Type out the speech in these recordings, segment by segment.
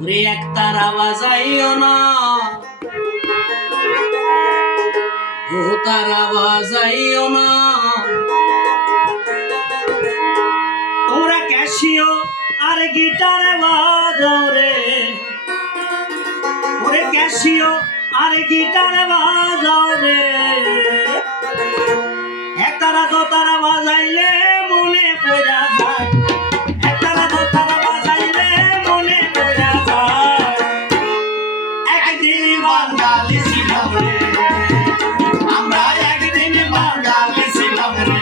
ওরে এক তারা বাজাইও না, ও তারা বাজাইও না, তোমরা ক্যাশিও আর গিটার বাজাও রে, ওরে ক্যাশিও আর গিটার বাজাও রে। এক তারা দো তারা বাজাইলে মনে পড়া যায়, এক তারা দো তারা বাজাইলে মনে পড়া যায়। একদিন বাঙালি ছিলাম রে, আমরা একদিন বাঙালি ছিলাম রে।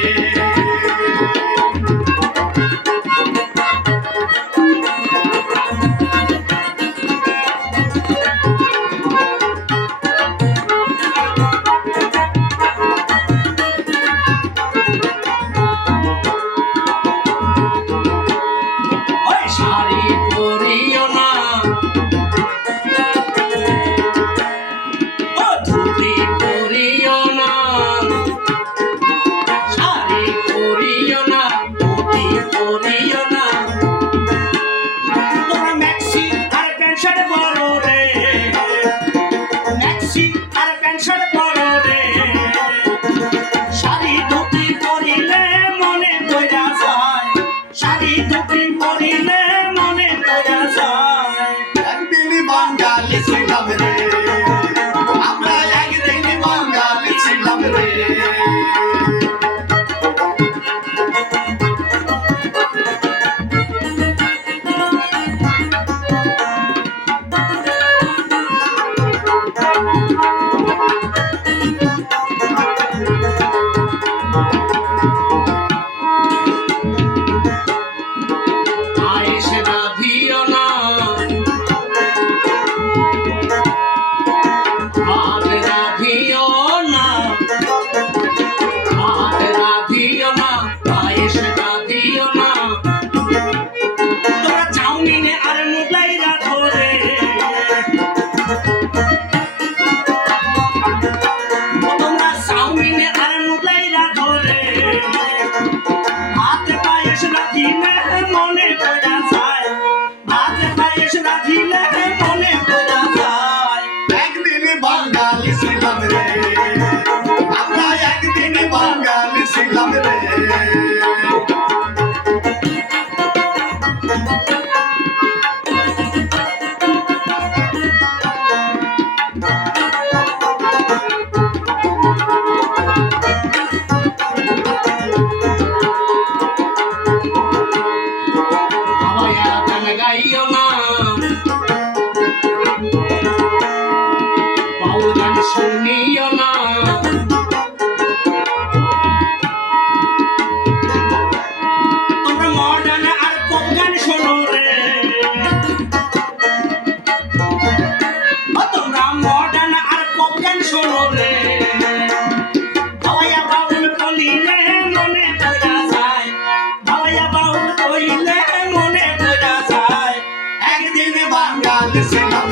শাড়ি পরিও না, ও ধুতি পরিও না, শাড়ি পরিও না, ধুতি পরিও না, তোমরা ম্যাক্সি আর প্যান্ট শার্ট পরো রে, ম্যাক্সি আর প্যান্ট শার্ট পরো রে। শাড়ি ধুতি পরিলে মনে পড়া যায়, শাড়ি ধুতি পরিলে মনে পড়া যায়। একদিন বাঙালি ছিলাম রে, আমরা একদিন বাঙালি ছিলাম রে। আয়েশ রাধিও না, হাত রাধিও না, হাত রাধিও না, আয়েশ রাধিও না, তোমরা চাউমিনে আর মোগলাই রাধো রে, তোমরা চাউমিনে আর মোগলাই রাধো রে। হাতে পায়েস রাধিলে মনে পড়া যায়, হাতে পায়েস রাধিলে মনে পড়া যায়। একদিন বাঙালি ছিলাম রে, আমরা একদিন বাঙালি ছিলাম রে। হাওয়া গান গাইও না, বাউল গান শুনিও না, তোমরা মডার্ন আর পপ গান শোনো রে, ও তোমরা মডার্ন আর পপ গান শোনো রে। হাওয়া বাউল বলিলে মনে পড়া যায়, হাওয়া বাউল কইলে মনে পড়া যায়। একদিন বাঙালি ছিলাম